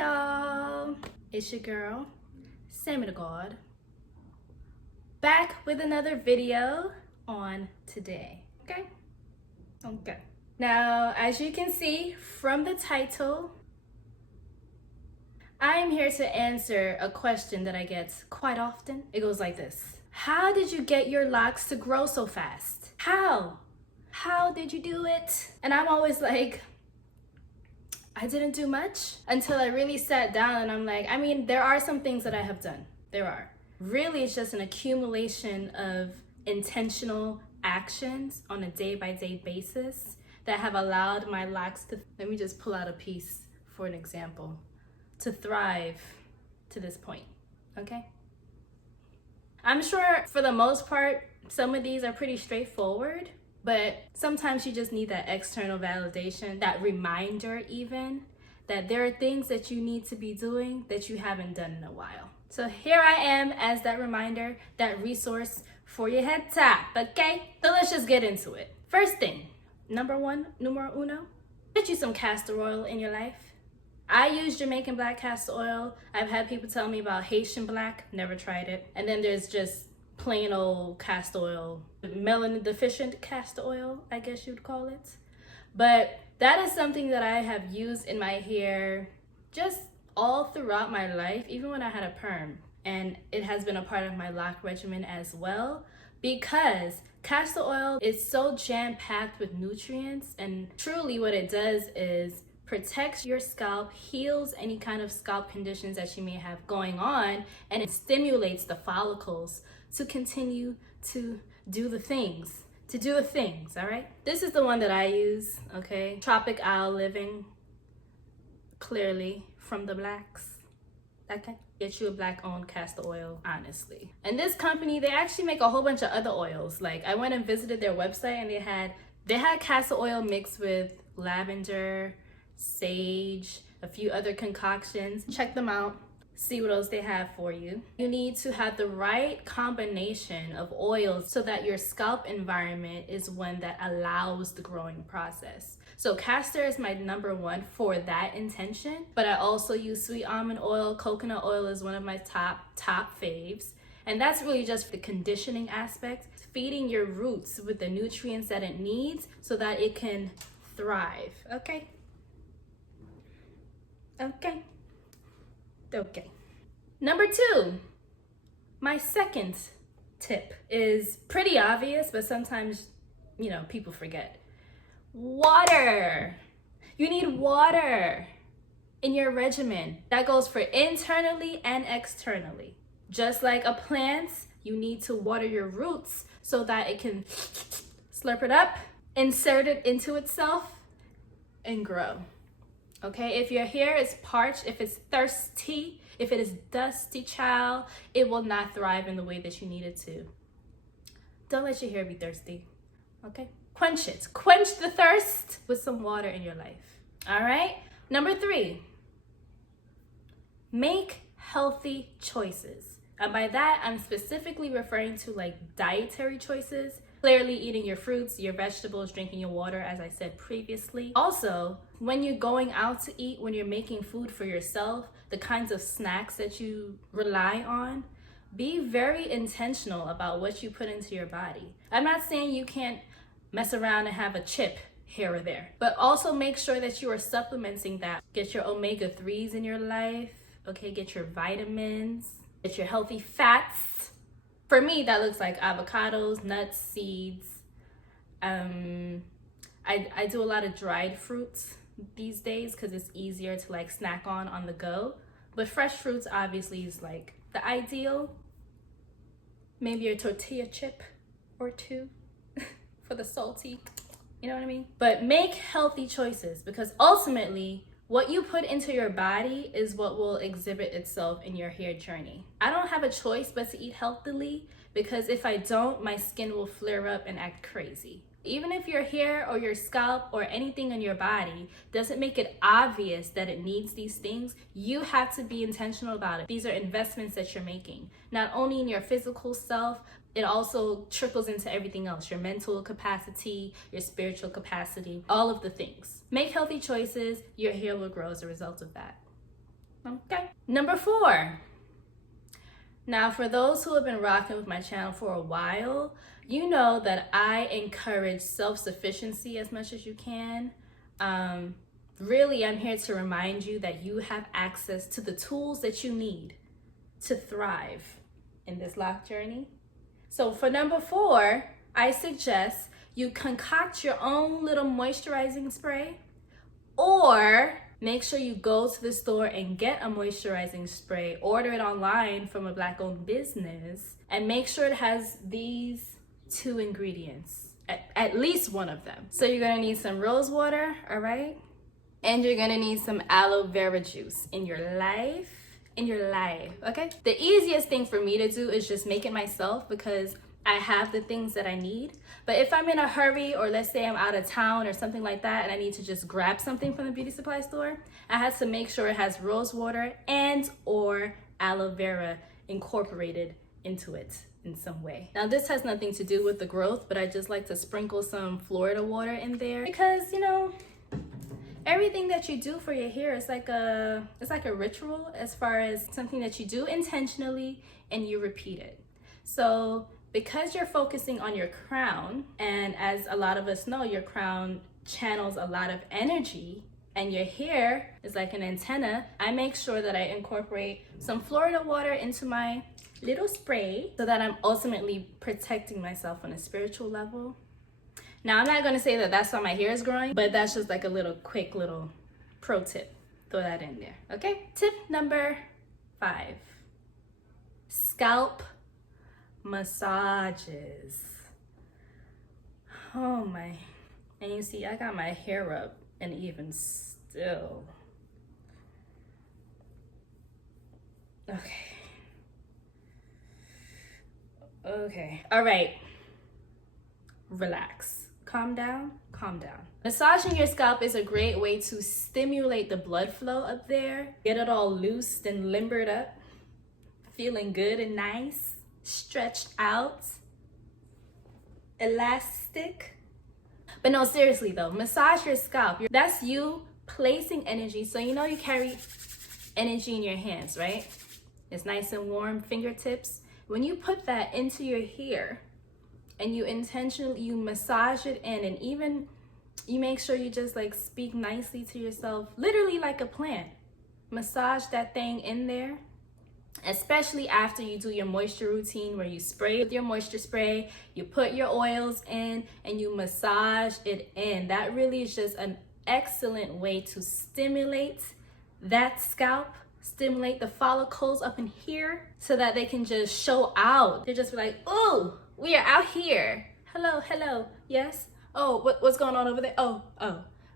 y'all, it's your girl Sammy the God, back with another video on today. Okay, now as you can see from the title, I am here to answer a question that I get quite often. It goes like this: how did you get your locks to grow so fast? How did you do it? And I'm always like, I didn't do much, until I really sat down and I'm like, I mean, there are some things that I have done. There are. Really, it's just an accumulation of intentional actions on a day-by-day basis that have allowed my locks to, let me just pull out a piece for an example, to thrive to this point, okay? I'm sure for the most part, some of these are pretty straightforward, but sometimes you just need that external validation, that reminder even, that there are things that you need to be doing that you haven't done in a while. So here I am as that reminder, that resource for your head top, okay? So let's just get into it. First thing, numero uno, get you some castor oil in your life. I use Jamaican black castor oil. I've had people tell me about Haitian black, never tried it. And then there's just plain old castor oil, melanin deficient castor oil, I guess you'd call it. But that is something that I have used in my hair just all throughout my life, even when I had a perm. And it has been a part of my lock regimen as well, because castor oil is so jam-packed with nutrients, and truly what it does is protects your scalp, heals any kind of scalp conditions that you may have going on, and it stimulates the follicles to continue to do the things, all right? This is the one that I use, okay? Tropic Isle Living, clearly from the blacks, okay? Get you a black-owned castor oil, honestly. And this company, they actually make a whole bunch of other oils. Like, I went and visited their website and they had castor oil mixed with lavender, sage, a few other concoctions. Check them out, see what else they have for you. You need to have the right combination of oils so that your scalp environment is one that allows the growing process. So castor is my number one for that intention, but I also use sweet almond oil. Coconut oil is one of my top faves. And that's really just for the conditioning aspect, feeding your roots with the nutrients that it needs so that it can thrive, okay? Okay. Number two, my second tip is pretty obvious, but sometimes, people forget. Water. You need water in your regimen. That goes for internally and externally. Just like a plant, you need to water your roots so that it can slurp it up, insert it into itself, and grow. Okay, if your hair is parched, if it's thirsty, if it is dusty, child, it will not thrive in the way that you need it to. Don't let your hair be thirsty, okay? Quench it. Quench the thirst with some water in your life, all right? Number three, make healthy choices. And by that, I'm specifically referring to like dietary choices. Clearly eating your fruits, your vegetables, drinking your water, as I said previously. Also, when you're going out to eat, when you're making food for yourself, the kinds of snacks that you rely on, be very intentional about what you put into your body. I'm not saying you can't mess around and have a chip here or there, but also make sure that you are supplementing that. Get your omega-3s in your life, okay? Get your vitamins, get your healthy fats. For me, that looks like avocados, nuts, seeds. I do a lot of dried fruits these days because it's easier to like snack on the go. But fresh fruits obviously is like the ideal. Maybe a tortilla chip or two for the salty, you know what I mean? But make healthy choices, because ultimately, what you put into your body is what will exhibit itself in your hair journey. I don't have a choice but to eat healthily, because if I don't, my skin will flare up and act crazy. Even if your hair or your scalp or anything in your body doesn't make it obvious that it needs these things, you have to be intentional about it. These are investments that you're making, not only in your physical self, it also trickles into everything else, your mental capacity, your spiritual capacity, all of the things. Make healthy choices, your hair will grow as a result of that. Okay. Number 4. Now, for those who have been rocking with my channel for a while, you know that I encourage self-sufficiency as much as you can. Really, I'm here to remind you that you have access to the tools that you need to thrive in this lock journey. So for number 4, I suggest you concoct your own little moisturizing spray, or make sure you go to the store and get a moisturizing spray, order it online from a Black-owned business, and make sure it has these 2 ingredients, at least one of them. So you're gonna need some rose water, all right? And you're gonna need some aloe vera juice in your life, okay? The easiest thing for me to do is just make it myself because I have the things that I need. But if I'm in a hurry, or let's say I'm out of town or something like that, and I need to just grab something from the beauty supply store, I have to make sure it has rose water and or aloe vera incorporated into it in some way. Now this has nothing to do with the growth, but I just like to sprinkle some Florida water in there because, you know, everything that you do for your hair is like a ritual, as far as something that you do intentionally and you repeat it. So because you're focusing on your crown, and as a lot of us know, your crown channels a lot of energy and your hair is like an antenna, I make sure that I incorporate some Florida water into my little spray so that I'm ultimately protecting myself on a spiritual level. Now, I'm not going to say that that's why my hair is growing, but that's just like a little quick little pro tip. Throw that in there, okay? Tip number 5, scalp massages. Oh my, and you see I got my hair up and even still. Okay, all right, relax. Calm down. Massaging your scalp is a great way to stimulate the blood flow up there, get it all loosed and limbered up, feeling good and nice, stretched out, elastic. But no, seriously though, massage your scalp. That's you placing energy. So you know you carry energy in your hands, right? It's nice and warm, fingertips. When you put that into your hair, and you intentionally, massage it in, and even you make sure you just like speak nicely to yourself, literally like a plant. Massage that thing in there, especially after you do your moisture routine where you spray with your moisture spray, you put your oils in, and you massage it in. That really is just an excellent way to stimulate that scalp, stimulate the follicles up in here so that they can just show out. They're just like, oh, we are out here. Hello, yes? Oh, what's going on over there? Oh,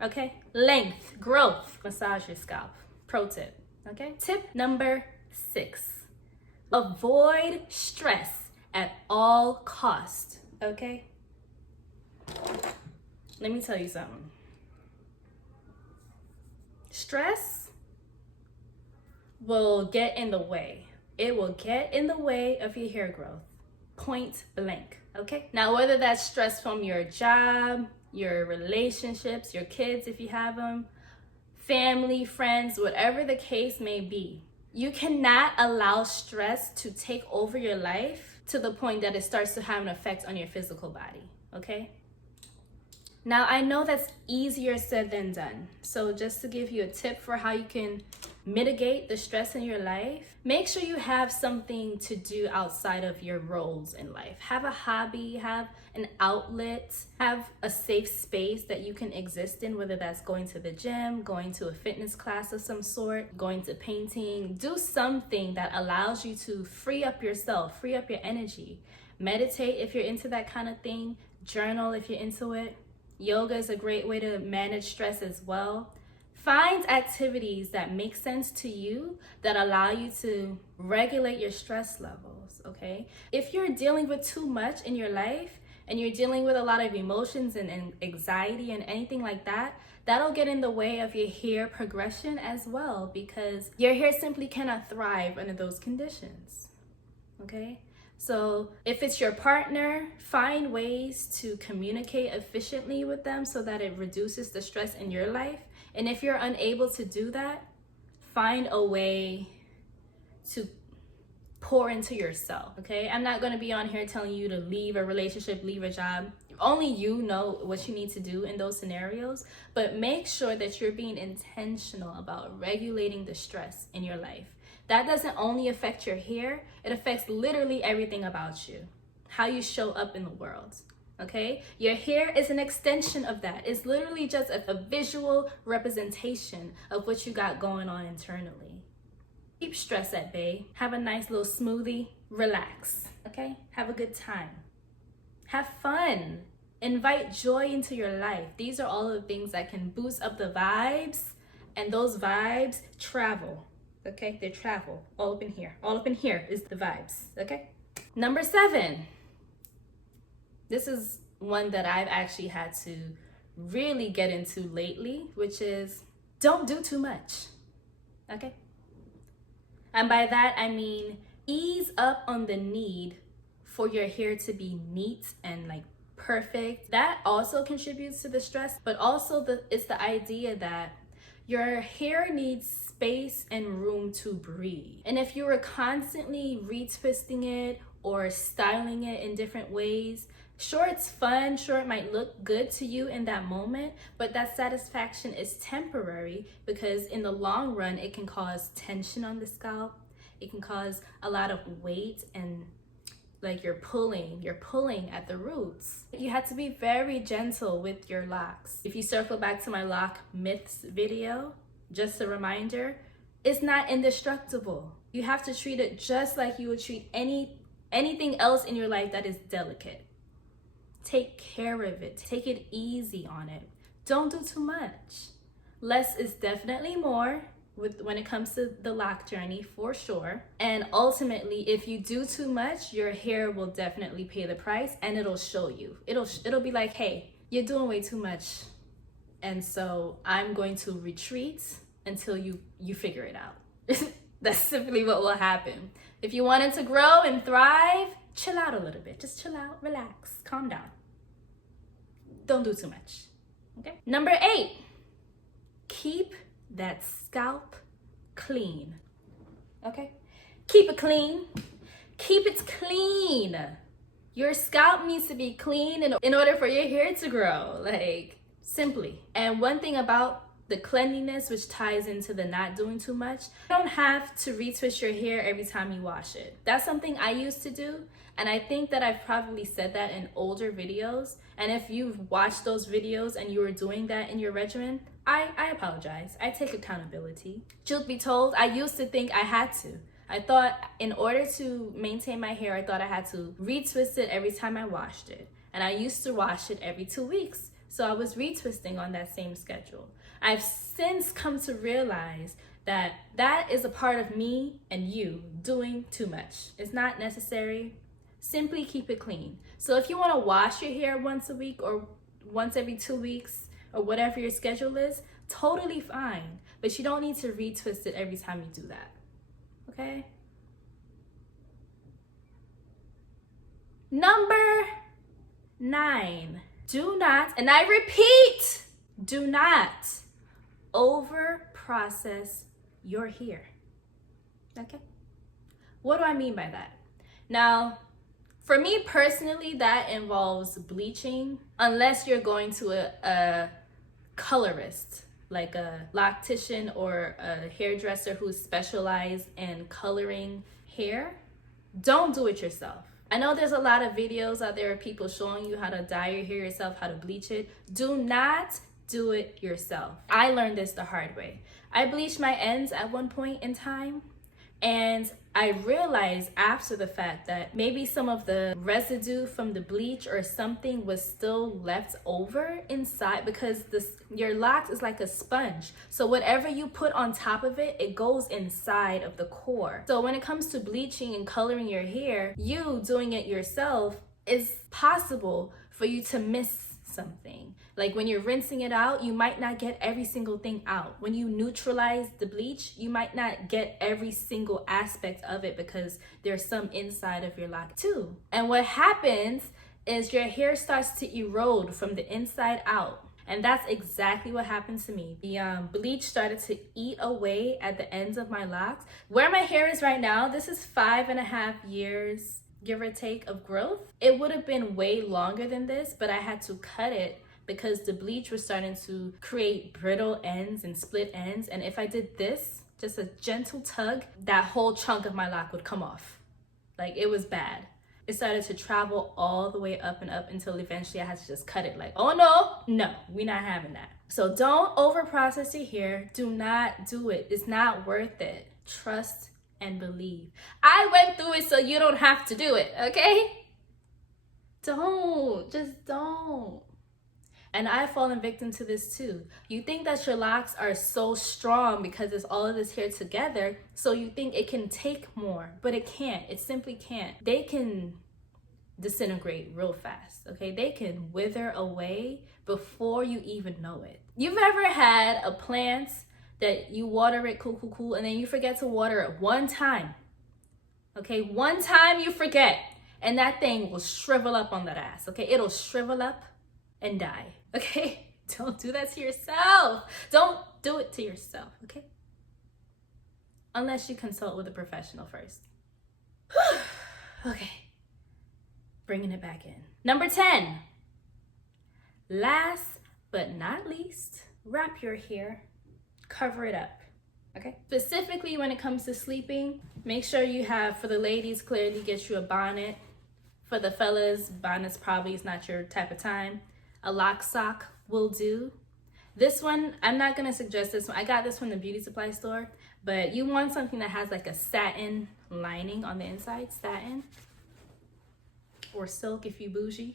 okay. Length, growth, massage your scalp. Pro tip, okay? Tip number 6, avoid stress at all cost, okay? Let me tell you something. Stress will get in the way. It will get in the way of your hair growth. Point blank, okay? Now, whether that's stress from your job, your relationships, your kids if you have them, family, friends, whatever the case may be, you cannot allow stress to take over your life to the point that it starts to have an effect on your physical body, okay? Now, I know that's easier said than done. So just to give you a tip for how you can mitigate the stress in your life, make sure you have something to do outside of your roles in life. Have a hobby, have an outlet, have a safe space that you can exist in, whether that's going to the gym, going to a fitness class of some sort, going to painting. Do something that allows you to free up yourself, free up your energy. Meditate if you're into that kind of thing. Journal if you're into it. Yoga is a great way to manage stress as well. Find activities that make sense to you that allow you to regulate your stress levels, okay? If you're dealing with too much in your life and you're dealing with a lot of emotions and anxiety and anything like that, that'll get in the way of your hair progression as well, because your hair simply cannot thrive under those conditions, okay? So if it's your partner, find ways to communicate efficiently with them so that it reduces the stress in your life. And if you're unable to do that, find a way to pour into yourself, okay? I'm not going to be on here telling you to leave a relationship, leave a job. Only you know what you need to do in those scenarios, but make sure that you're being intentional about regulating the stress in your life. That doesn't only affect your hair, it affects literally everything about you, how you show up in the world, okay? Your hair is an extension of that. It's literally just a visual representation of what you got going on internally. Keep stress at bay. Have a nice little smoothie. Relax, okay? Have a good time. Have fun. Invite joy into your life. These are all of the things that can boost up the vibes, and those vibes travel, okay? They travel all up in here. All up in here is the vibes, okay? Number 7. This is one that I've actually had to really get into lately, which is don't do too much, okay? And by that, I mean ease up on the need for your hair to be neat and like perfect. That also contributes to the stress, but also it's the idea that your hair needs space and room to breathe. And if you were constantly retwisting it or styling it in different ways, sure, it's fun, sure, it might look good to you in that moment, but that satisfaction is temporary because in the long run, it can cause tension on the scalp. It can cause a lot of weight and like you're pulling at the roots. You have to be very gentle with your locks. If you circle back to my lock myths video, just a reminder, it's not indestructible. You have to treat it just like you would treat anything else in your life that is delicate. Take care of it. Take it easy on it. Don't do too much. Less is definitely more when it comes to the lock journey, for sure. And ultimately, if you do too much, your hair will definitely pay the price, and it'll show you. It'll be like, hey, you're doing way too much, and so I'm going to retreat until you figure it out. That's simply what will happen. If you want it to grow and thrive, chill out a little bit. Just chill out, relax, calm down. Don't do too much, okay? Number 8, keep that scalp clean, okay? Keep it clean. Keep it clean. Your scalp needs to be clean in order for your hair to grow, like, simply. And one thing about the cleanliness, which ties into the not doing too much, you don't have to retwist your hair every time you wash it. That's something I used to do, and I think that I've probably said that in older videos. And if you've watched those videos and you were doing that in your regimen, I apologize. I take accountability. Truth be told, I used to think I had to. I thought in order to maintain my hair, I thought I had to retwist it every time I washed it. And I used to wash it every 2 weeks. So I was retwisting on that same schedule. I've since come to realize that that is a part of me and you doing too much. It's not necessary. Simply keep it clean. So if you want to wash your hair once a week or once every 2 weeks or whatever your schedule is, totally fine. But you don't need to retwist it every time you do that. Okay? Number 9. Do not, and I repeat, do not over process your hair. Okay? What do I mean by that? Now, for me personally, that involves bleaching, unless you're going to a colorist, like a loctician or a hairdresser who's specialized in coloring hair. Don't do it yourself. I know there's a lot of videos out there of people showing you how to dye your hair yourself, how to bleach it. Do not do it yourself. I learned this the hard way. I bleached my ends at one point in time, and I realized after the fact that maybe some of the residue from the bleach or something was still left over inside, because your locks is like a sponge. So whatever you put on top of it, it goes inside of the core. So when it comes to bleaching and coloring your hair, you doing it yourself, is possible for you to miss something. Like when you're rinsing it out, you might not get every single thing out. When you neutralize the bleach, you might not get every single aspect of it because there's some inside of your lock too. And what happens is your hair starts to erode from the inside out. And that's exactly what happened to me. The bleach started to eat away at the ends of my locks. Where my hair is right now, this is 5.5 years, give or take, of growth. It would have been way longer than this, but I had to cut it because the bleach was starting to create brittle ends and split ends. And if I did this, just a gentle tug, that whole chunk of my lock would come off. Like, it was bad. It started to travel all the way up and up until eventually I had to just cut it. Like, oh no, we're not having that. So don't over process your hair. Do not do it. It's not worth it. Trust and believe. I went through it so you don't have to do it, okay? Just don't. And I've fallen victim to this too. You think that your locks are so strong because it's all of this hair together, so you think it can take more, but it can't. It simply can't. They can disintegrate real fast, okay? They can wither away before you even know it. You've ever had a plant that you water it, cool, and then you forget to water it one time, okay? One time you forget, and that thing will shrivel up on that ass, okay? It'll shrivel up and die, okay? Don't do that to yourself. Don't do it to yourself, okay? Unless you consult with a professional first. Okay, bringing it back in. Number 10, last but not least, wrap your hair, cover it up, okay? Specifically when it comes to sleeping, make sure you have, for the ladies, clearly get you a bonnet. For the fellas, bonnets probably is not your type of time. A lock sock will do. This one, I'm not gonna suggest this one. I got this from the beauty supply store, but you want something that has like a satin lining on the inside, satin, or silk if you bougie.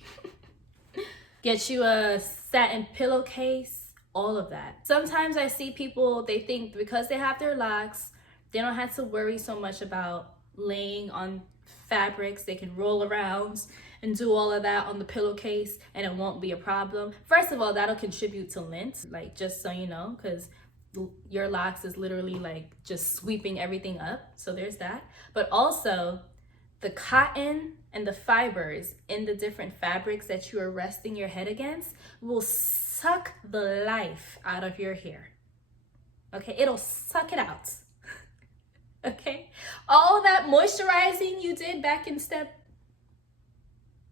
Get you a satin pillowcase, all of that. Sometimes I see people, they think because they have their locks, they don't have to worry so much about laying on fabrics. They can roll around and do all of that on the pillowcase and it won't be a problem. First of all, that'll contribute to lint, like, just so you know, because your locks is literally like just sweeping everything up. So there's that. But also the cotton and the fibers in the different fabrics that you are resting your head against will suck the life out of your hair. Okay, it'll suck it out. Okay, all that moisturizing you did back in step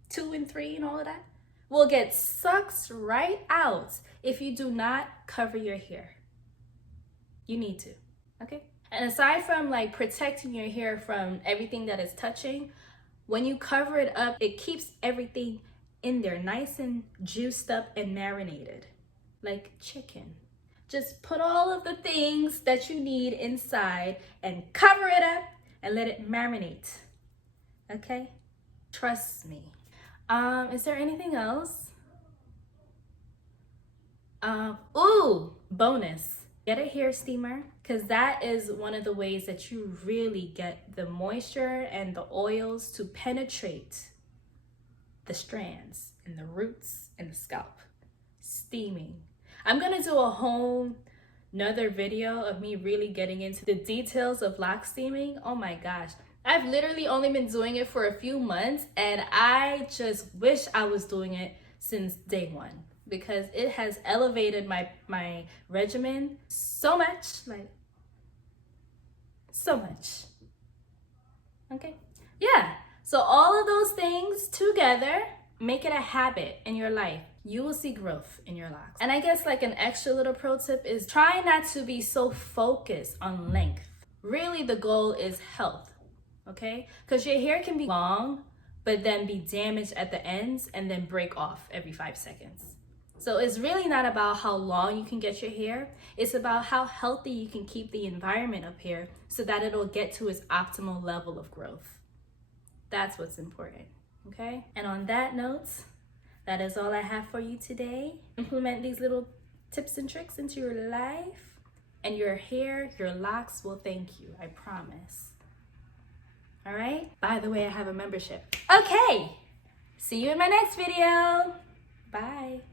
2 and 3 and all of that will get sucked right out if you do not cover your hair. You need to, okay? And aside from like protecting your hair from everything that is touching, when you cover it up, it keeps everything in there nice and juiced up and marinated like chicken. Just put all of the things that you need inside and cover it up and let it marinate, okay? Trust me. Is there anything else? Bonus. Get a hair steamer, because that is one of the ways that you really get the moisture and the oils to penetrate the strands and the roots and the scalp. Steaming. I'm gonna do a whole another video of me really getting into the details of lock steaming. Oh my gosh. I've literally only been doing it for a few months and I just wish I was doing it since day one because it has elevated my regimen so much, like so much. Okay, yeah. So all of those things together make it a habit in your life. You will see growth in your locks. And I guess like an extra little pro tip is try not to be so focused on length. Really the goal is health, okay? Because your hair can be long, but then be damaged at the ends and then break off every 5 seconds. So it's really not about how long you can get your hair. It's about how healthy you can keep the environment up here so that it'll get to its optimal level of growth. That's what's important, okay? And on that note, that is all I have for you today. Implement these little tips and tricks into your life and your hair, your locks will thank you, I promise. All right? By the way, I have a membership. Okay, see you in my next video. Bye.